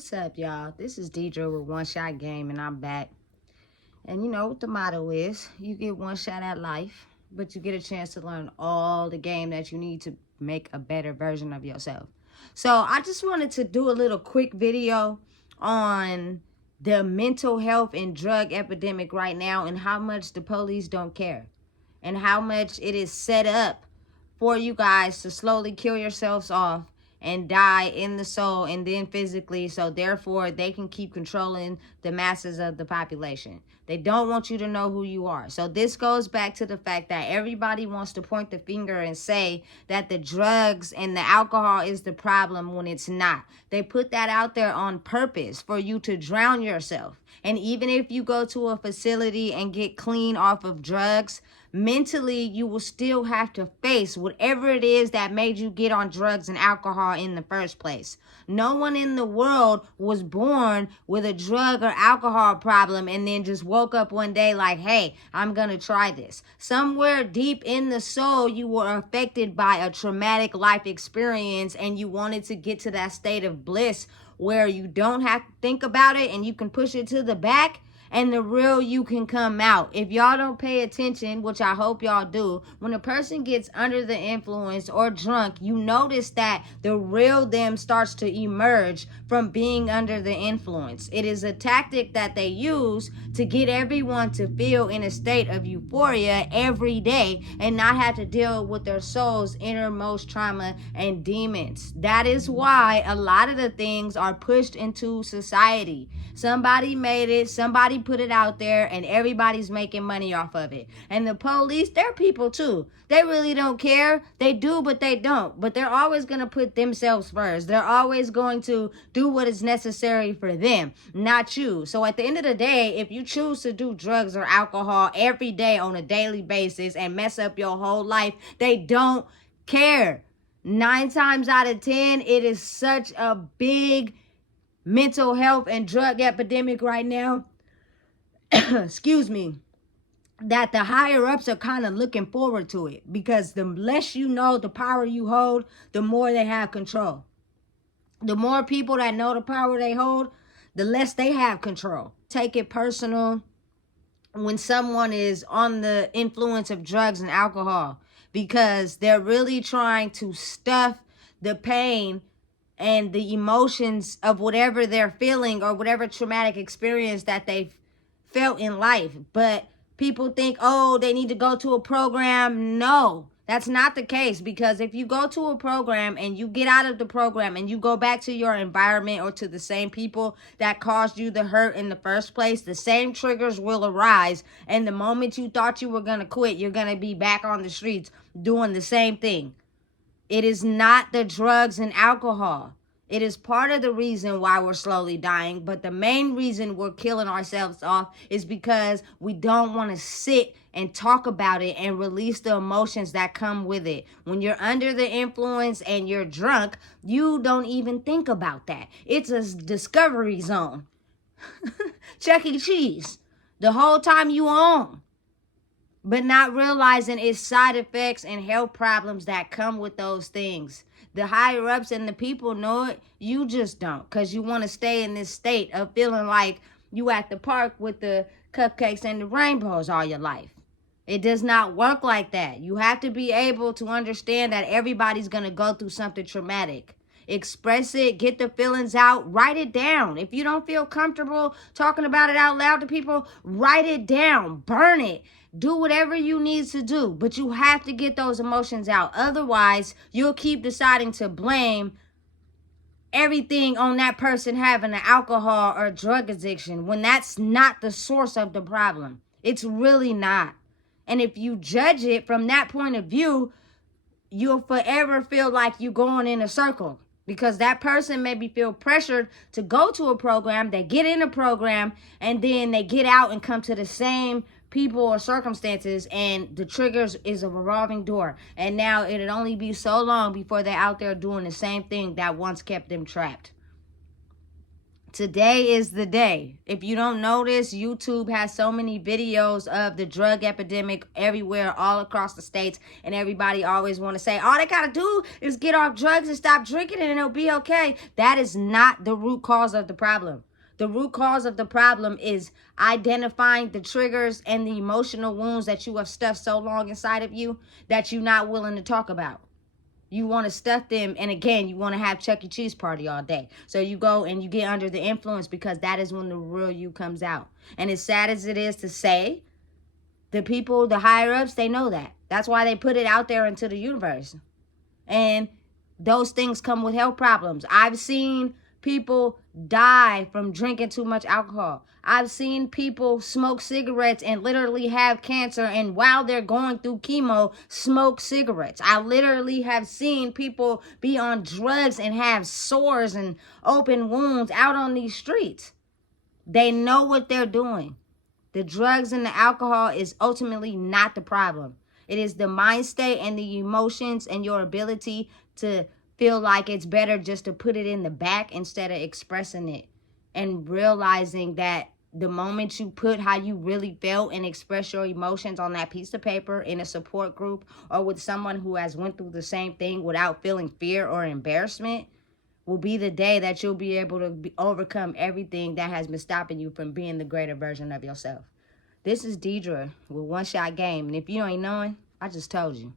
What's up, y'all? This is Deidre with One Shot Game, and I'm back. And you know what the motto is: you get one shot at life, but you get a chance to learn all the game that you need to make a better version of yourself. So I just wanted to do a little quick video on the mental health and drug epidemic right now, and how much the police don't care, and how much it is set up for you guys to slowly kill yourselves off and die in the soul and then physically, so therefore they can keep controlling the masses of the population. They don't want you to know who you are. So this goes back to the fact that everybody wants to point the finger and say that the drugs and the alcohol is the problem when it's not. They put that out there on purpose for you to drown yourself. And even if you go to a facility and get clean off of drugs, mentally you will still have to face whatever it is that made you get on drugs and alcohol in the first place. No one in the world was born with a drug or alcohol problem and then just woke up one day like, hey, I'm gonna try this. Somewhere deep in the soul, you were affected by a traumatic life experience and you wanted to get to that state of bliss where you don't have to think about it and you can push it to the back, and the real you can come out. If y'all don't pay attention, which I hope y'all do, when a person gets under the influence or drunk, you notice that the real them starts to emerge from being under the influence. It is a tactic that they use to get everyone to feel in a state of euphoria every day and not have to deal with their soul's innermost trauma and demons. That is why a lot of the things are pushed into society. Somebody made it, somebody put it out there, and everybody's making money off of it. And the police, they're people too. They really don't care. They do, but they don't. But they're always going to put themselves first. They're always going to do what is necessary for them, not you. So at the end of the day, if you choose to do drugs or alcohol every day on a daily basis and mess up your whole life, they don't care. 9 times out of 10, it is such a big mental health and drug epidemic right now, excuse me, that the higher ups are kind of looking forward to it, because the less you know the power you hold, the more they have control. The more people that know the power they hold, the less they have control. Take it personal when someone is on the influence of drugs and alcohol, because they're really trying to stuff the pain and the emotions of whatever they're feeling or whatever traumatic experience that they've felt in life. But people think, oh, they need to go to a program. No, that's not the case, because if you go to a program and you get out of the program and you go back to your environment or to the same people that caused you the hurt in the first place, the same triggers will arise. And the moment you thought you were going to quit, you're going to be back on the streets doing the same thing. It is not the drugs and alcohol. It is part of the reason why we're slowly dying, but the main reason we're killing ourselves off is because we don't want to sit and talk about it and release the emotions that come with it. When you're under the influence and you're drunk, you don't even think about that. It's a discovery zone. Chuck E. Cheese. The whole time you on. But not realizing its side effects and health problems that come with those things. The higher ups and the people know it, you just don't, because you want to stay in this state of feeling like you at the park with the cupcakes and the rainbows all your life. It does not work like that. You have to be able to understand that everybody's going to go through something traumatic. Express it, get the feelings out, write it down. If you don't feel comfortable talking about it out loud to people, write it down, burn it. Do whatever you need to do, but you have to get those emotions out. Otherwise, you'll keep deciding to blame everything on that person having an alcohol or drug addiction when that's not the source of the problem. It's really not. And if you judge it from that point of view, you'll forever feel like you're going in a circle, because that person maybe feel pressured to go to a program, they get in a program, and then they get out and come to the same people or circumstances, and the triggers is a revolving door. And now it'll only be so long before they're out there doing the same thing that once kept them trapped. Today is the day. If you don't notice, YouTube has so many videos of the drug epidemic everywhere, all across the states, and everybody always want to say, all they gotta do is get off drugs and stop drinking and it'll be okay. That is not the root cause of the problem. The root cause of the problem is identifying the triggers and the emotional wounds that you have stuffed so long inside of you that you're not willing to talk about. You want to stuff them, and again, you want to have Chuck E. Cheese party all day. So you go and you get under the influence because that is when the real you comes out. And as sad as it is to say, the people, the higher ups, they know that. That's why they put it out there into the universe. And those things come with health problems. I've seen people die from drinking too much alcohol. I've seen people smoke cigarettes and literally have cancer, and while they're going through chemo, smoke cigarettes. I literally have seen people be on drugs and have sores and open wounds out on these streets. They know what they're doing. The drugs and the alcohol is ultimately not the problem. It is the mind state and the emotions and your ability to feel like it's better just to put it in the back instead of expressing it, and realizing that the moment you put how you really felt and express your emotions on that piece of paper in a support group or with someone who has went through the same thing without feeling fear or embarrassment, will be the day that you'll be able to overcome everything that has been stopping you from being the greater version of yourself. This is Deidre with One Shot Game, and if you ain't knowing, I just told you.